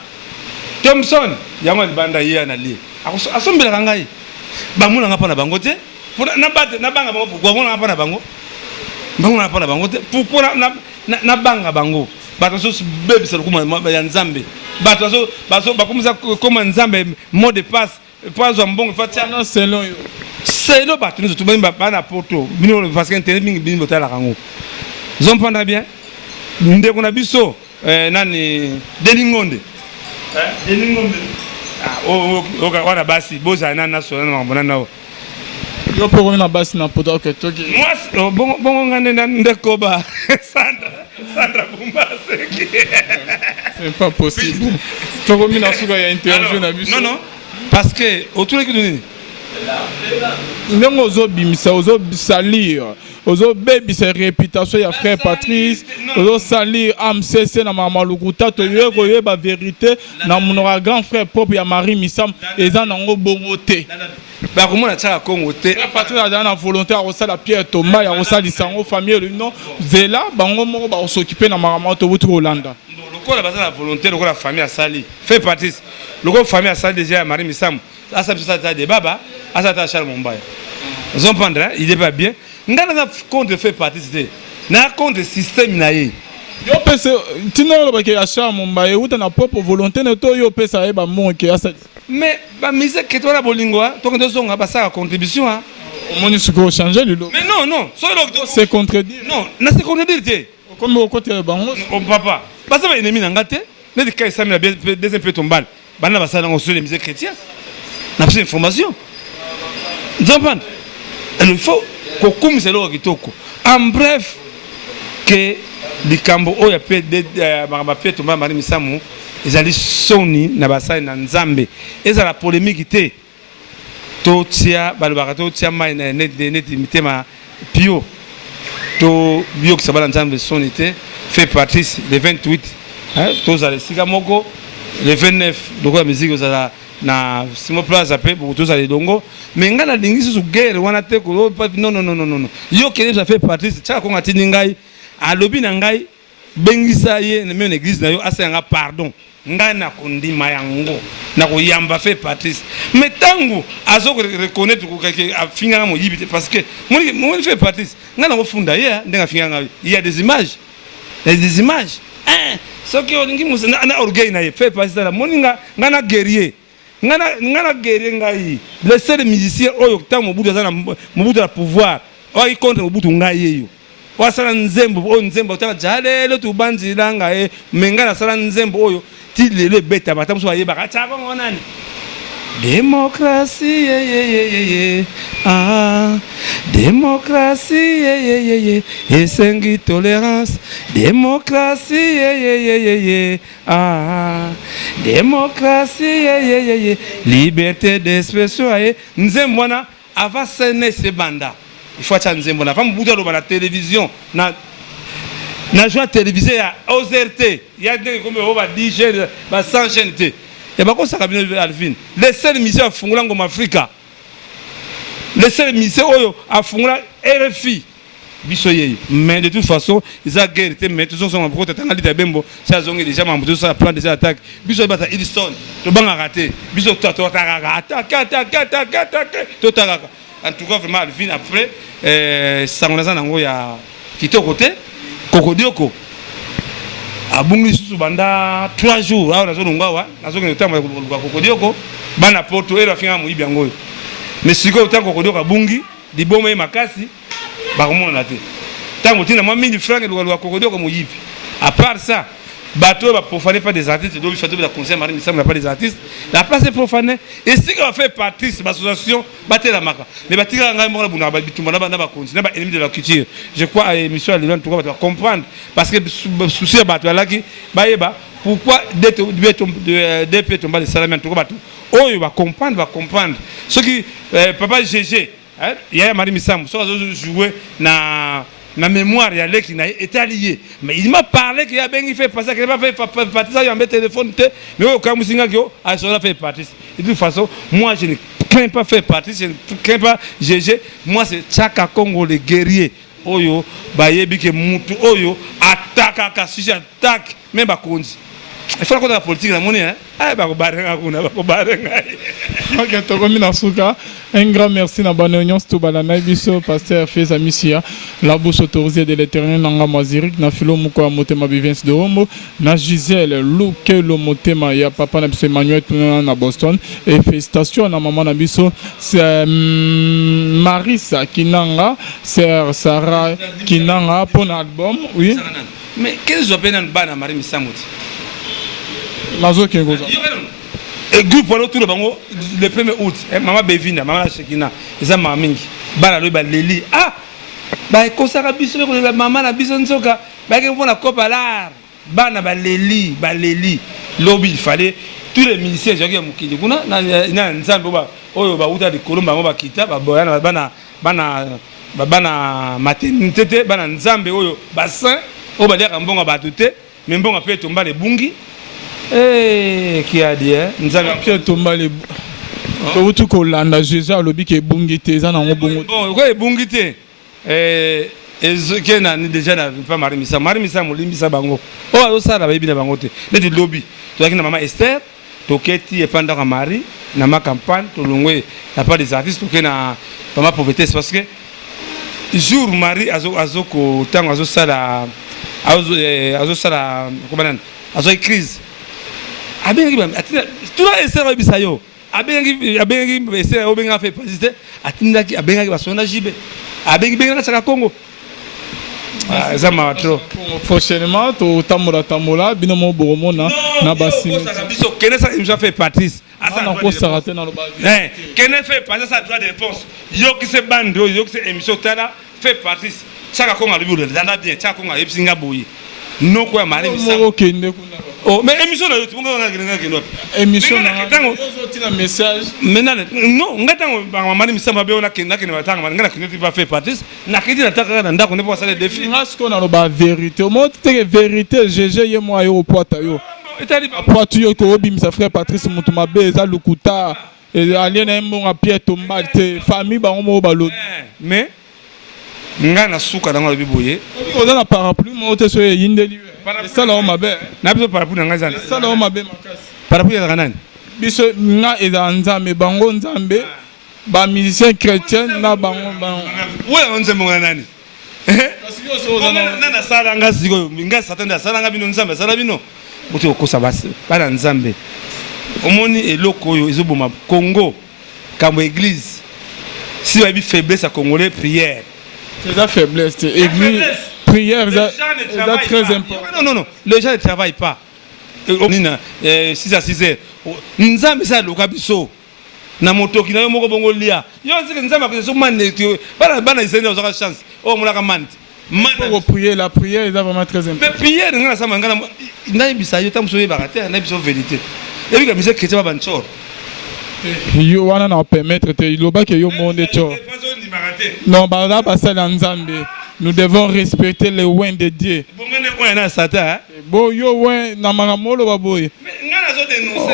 Thompson yango libanda ye na lie asombela kangai bamuna ngapa na bango te na bate na banga bango pourquoi mona ngapa na bango bango ngapa na bango te pourquoi na banga bango bato so bebisa lokuma ya nzambe bato so bakomisa koma nzambe mot de passe pas mbongo fatia na selon yo selo bato nous tout bana poto bino parce que internet mingi bino botala kango zompanda bien ndeko na biso nani Deningonde Deningonde wana basi boza na so na mbona nao yo poko na basi na poto ok toki moi bongo ngane ndeko ba Sandra Bumbase c'est pas possible toko mina suka ya interview na biso non parce que autour de nini ndenge ozobimisa ozosalir ozobebisa réputation ya frère Patrice ozosalir AMCC na mama Lukuta toye koyeba vérité na monora grand frère propre ya Marie Misam eza nango bongo te bakomona tsaka Congo te Patrice a na volonté à osala Pierre Thomas ya osala sango famille le nom zela bango moko ba s'occuper na mama to butu Hollande lokola baza la volonté lokola famille à sali fait Patrice lokola famille à sali déjà Marie Misam asa biso ta de baba asa ta Charles Mombaya vous comprendrez il est pas bien ngana na contre fait Patrice te na contre système na ye yo pese tino ba ke ya Charles Mombaya uta na propre volonté ne to yo pesa e ba mon ke asa mais ba mise que toi la bolingo to que songa ba sa contribution au moins ce qu'on changer le lot mais non c'est contredire non na c'est contredire te comme au côté bango on papa ba ça ba ennemi na ngate ne de kai samina deuxième fait tombal bana ba sa na sur les musées chrétiens na pas information comprendre il faut ko kumisa lo kitoko en bref que likambo oya pe de ba pe tomba Marie Misamu ezali soni na basai na nzambe eza la polémique te to tia balobaka to tia mai na net mitema pio to bio que ça va nzambe soni te fait Patrice le 28 to za le sika moko le 29 donc la musique za na Simo Plaza pe pour tous les dongo mais ngana dingisi su guerre wana te ko non yo kene ça fait Patrice tcha ko ngati ngai alobi na ngai bengisa ye na même église na yo asenga pardon ngana kondima yango na ko yamba fait Patrice mais tango azo reconnaître ko kake afinga mo yibite parce que mon fait Patrice ngana ko funda ye ndenga finga il y a des images ce qui olingi musana na orgueil na ye fait Patrice la moninga ngana guerrier ngana guerrier ngai le seul musicien oyo tango mobutu azana mobutu la pouvoir oyi contre mobutu ngai yeyo wasala nzembo o nzembo tanga jalelo tubanzila ngae mengana sala nzembo oyo ti lele beta batamuso bayeba kataba ngonani démocratie démocratie esengi tolérance démocratie démocratie liberté d'expression nzembo wana ava sene se banda il faut attendre nzembo na femme buta lo la télévision na joie télévisée ya OZRT ya des comme on va 10 chaînes ba 100 chaînes té et ba ko saka bino Alvin les seuls missions à fungula ngoma Afrika les seuls missions oyo a fungula RFI biso yeye mais de toute façon ils a guerre té mais tous sont en prote tanga lita bembo ça zongi déjà mambo ça plan des attaques biso bata Edison to banga raté biso to ta en tout cas vraiment Alvin après sangonaza nango ya kitoko te kokodioko abungi susu banda 3 jours awa nazo ngwawa nazo ngene tamba kokodioko bana poto era finga muibi yango mais siko utango kokodioko abungi dibome makasi bakomona te tango tina mwa 1000 francs lwa kokodioko muibi à part ça bateau va profaner pas des artistes donc il faut de la conseil Marie Misam n'a pas des artistes la place est profanée et si on fait partie de l'association battre la marque mais batira ngai mo la buna ba bitumba na ba continuer ba ennemi de la culture je crois à émission à l'élan tout va comprendre parce que souci bateau là qui ba yeba pourquoi des pieds tomber les salariés tout bateau oh il va comprendre ce qui papa GG il y a Marie Misam so jouer na la mémoire ya leki na était lié mais il m'a parlé qu'il a bien fait passer qu'il pas fait partie ça il a téléphone mais au cas où singa que a cela fait partie de toute façon moi je ne crains pas faire partie je ne crains pas GG moi c'est Tchaka Congo le guerrier oyo bayebi ke mutu oyo attaque ka sujet attaque même ba konzi il faut qu'on a la politique la monnaie hein ba ko barenga kuna ba ko barenga ok tokomi na suka un grand merci na bonne union sto balana biso pasteur Feza Misia la bouche autorisée de l'Éternel nanga mazirik na filo muko ya motema bivens de homo na Gisèle Luke lo motema ya papa na biso Emmanuel na Boston et félicitations na maman na biso c'est Marisa Kinanga sœur Sarah Kinanga pour l'album oui mais qu'est-ce que vous appelez bana Marie Misamuti Mazo Kengoza. Et groupe autour de bango le 1er août maman Bevina maman Shekina eza mama mingi bana lo ba leli ah ba kosaka biso ko maman na biso nzoka ba ke mpona kopa lar bana ba leli lobby il fallait tous les musiciens joki mukili kuna na nzambe ba oyo ba uta de kolomba bango ba kita ba boyana bana maternité bana nzambe oyo ba saint o ba dia mbonga ba tuté mais mbonga pe tomba le bungi. Qui a dit nous avons Pierre Tomba les tout ko landa Jésus lobi ke bungité za na ngobongo bon ko bungité ezokena ni déjà na pas Marie Misa molimbisa bango o azo sala ba bina bango te neti lobby to akina mama Esther to keti e pendant Marie na ma campagne to longwe na pas des artistes to kena mama pauvreté parce que jour Marie azo ko tango azo sala comment azo crise abengi atina tula esera bisayo abengi esera obenga fait président atinda ki abengi basona jibe abengi benga na Tchaka Congo zama trop prochainement to tamola bino mo boromona na basi ça biso kene ça nous a fait Patrice asa na ko sarate na lo ba kene fait passer ça droit de réponse yo ki se bando yo ki se émission tala fait Patrice Tchaka Congo a bibo danda bien Tchaka Congo a epsinga boyi non quoi Marie Misa oh mais émission na yo tunga ngaka kino émission na tango tina message maintenant non ngatango ba Marie Misa mabe ona kina batanga ngana kino ti ba fait Patrice na kiti na taka na ndako ne po sala défi ngasko na lo ba vérité au mot te vérité GG ye moi yo poata yo etali ba poatu yo ko obimisa frère Patrice mutu mabe za lukuta alien mbonga Pierre Tomba te famille ba mo ba lo mais ngana suka dango biboye oza na parapluie mo te so yindeli ça là on mabe na biso parapluie na ngazana ça là on mabe makasi parapluie ya kanani biso nga eza nzambe bango nzambe ba musicien chrétien na bango ouais nzambe ngana nani parce que so na sala nga siko nga satanda sala nga bino nzambe sala bino boto kosa basi bana nzambe omoni eloko oyo ezoboma Congo kambo église si ba bi faiblesse à congolais prière. C'est la faiblesse. Église, prière, c'est très important. Non, les gens ne travaillent pas. 6 à 6 heures. Nous avons ça le cabisso. Na moto qui n'a pas de bon lia. Yo c'est nous avons que man bana ils ont la chance. Oh mon la man. Pour prier, la prière est vraiment très importante. Mais prière ngana ça mangana na bisa yo tamsoye barate na biso vérité. Et puis la musique chrétienne ba banchor. Yo wana na permettre te loba ke yo monde cho. Non, bah nzambe. Nous devons respecter les oins de Dieu. Bon yo oin na mangamolo baboy.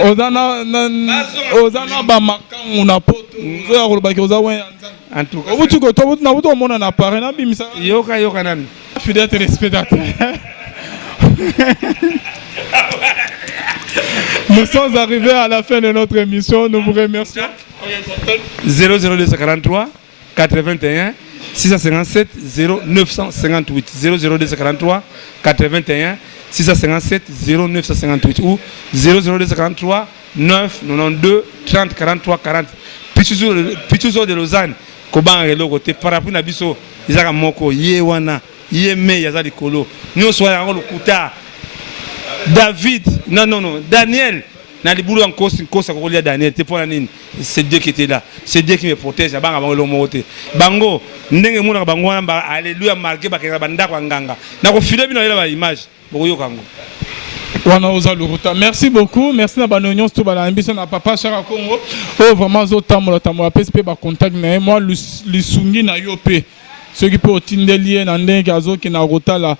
Ozana ba makangu na poto. Zo ya loba ke oza oin nzambe. En tout cas. Obutu ko to na buto mona na pare na bimisa. Yoka nan. Fidèle téléspectateur. Nous sommes arrivés à la fin de notre émission. Nous vous remercions. 00243 81 657 0958 00243 81 657 0958 ou 00243 992 30 43 40 Pichuzo de Lausanne Koban Relo côté parapluie na biso izaka moko ye wana ye me yazali kolo nyonso ya ngolo kuta David non Daniel na libulu en kosa ko lia Daniel te pona nini c'est Dieu qui était là c'est Dieu qui me protège banga bango lo mote bango ndenge muna bango wana ba alléluia marqué ba kenga banda kwa nganga na ko file bino ela ba image boko yokango wana oza luruta merci beaucoup merci na banonyon tout bala ambition na papa Tchaka Congo oh vraiment zo tamola psp ba contact na moi lisungi na yo pe ceux qui peuvent tindelier na ndenge azoki na kotala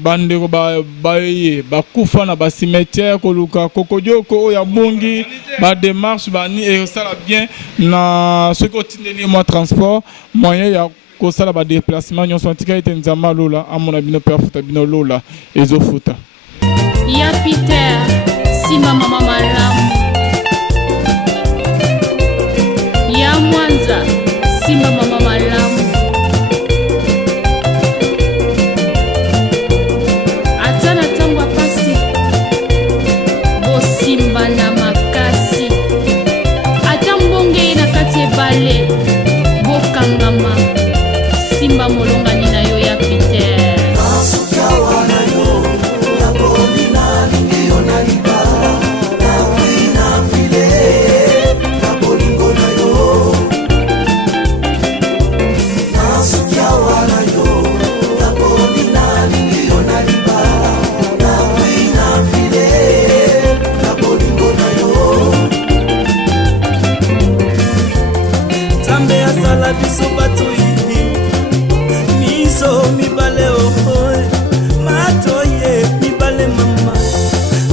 bandeko ba kufa na ba cimetière koluka kokodioko ya bungi ba démarche bani et ça bien na ceux qui tindelier moi transport moyen ya kosala ba déplacement nyonso antika ete nzama lola amona bino père futa bino lola ezofuta ya Peter Simba mama malamu ya Mwanza Simba mama malamu atana tangwa pasi bo Simba na makasi atambonge na kati ebale bo kangama Simba molongani na yo ya Peter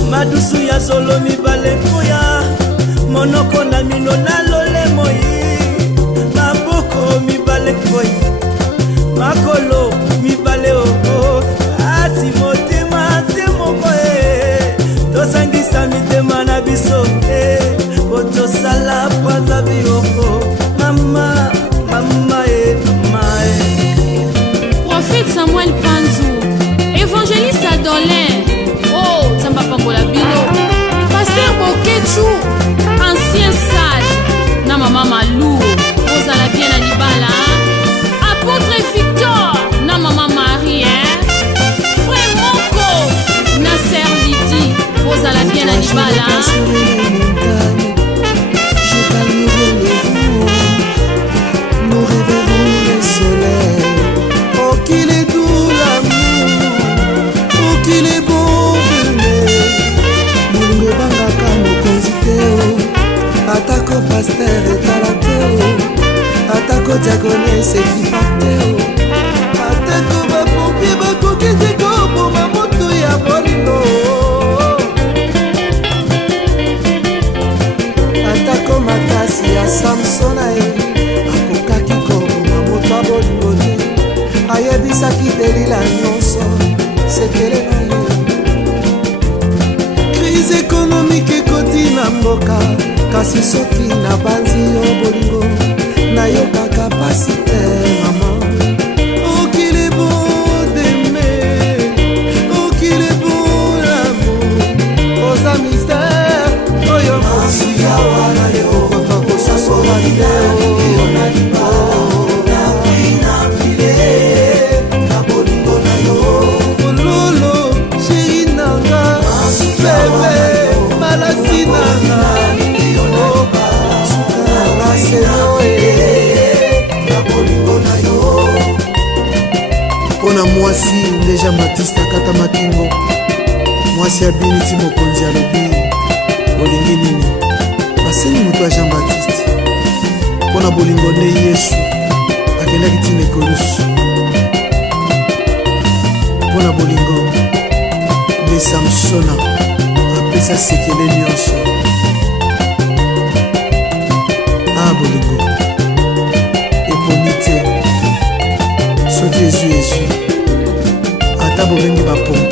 madusu ya solo mibale moya monoko na mino na lole moyi maboko mibale moyi makolo mibale asi motema se moko tosangisa mitema na biso otosala pwaza bioko mama mama Prophète Samuel Panzou évangéliste Adolin Samba Pangola Bilo Pasteur Bokechu ancien sage na mama Malou Ozala bien na libala Apôtre Victor na mama Marie Frère Moko na Sœur Lydie Ozala bien na libala Je calmerai les vents, nous réveillerons le soleil. Oh qu'il est doux l'amour, oh qu'il est bon venir. Mulungu bangaka mokonzi te o, atako pasteur etala te o, atako diaconesse ekipa te o, atako bapompier bakoki te koboma moto ya bolingo. Atako makasi ya Samsona akokaki koboma moto ya bolingo te, ayebisaki delila nyonso sekele na ye. Crise économique ekoti na mboka, kasi soki na banzi yo bolingo nayokaka pasi te mama. Oh qu'il est bon d'aimer, oh qu'il est bon l'amour, oza mystère oyo mosika wana yo kotakosasola video mpona mwasi deja Matiste akata makingo, mwasi abiniti mokonzi alobi olingi nini baseni moto ya Jean Baptiste mpona bolingo nde Yesu akendaki ntina ekolusu, mpona bolingo nde Samsona apesa sekele nyonso. Bolingo eponi te soki ezwi ata bobengi bapongo